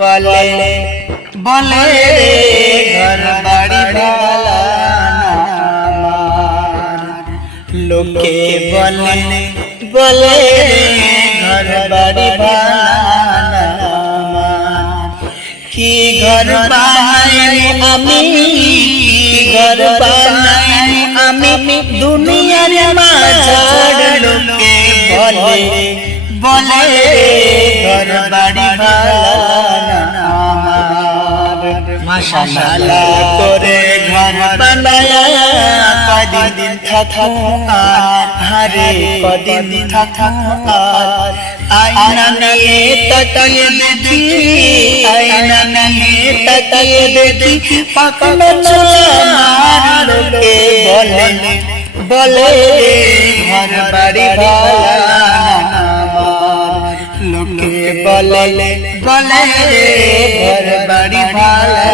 বলে বলে ঘর বাড়ি ভালা না আমার। লোকে বলে বলে ঘর বাড়ি ভালা না আমার। কি ঘর বানাই আমি, কি ঘর বানাই আমি, দুনিয়ার মাঝার লোকে বলে বলে ঘর বাড়ি ভালা না আমার। মাশাআল্লাহ করে ঘর বানায়া কদিন থাকো আর হারে কদিন থাকো আর। আয়না নিয়ে তাকিয়ে দেখি, আয়না নিয়ে তাকিয়ে দেখি পাকনা চুলা আমার। লোকে বলে বলে ঘর বাড়ি ভালা না আমার। লোকে বলে বলে ঘর বাড়ি ভালা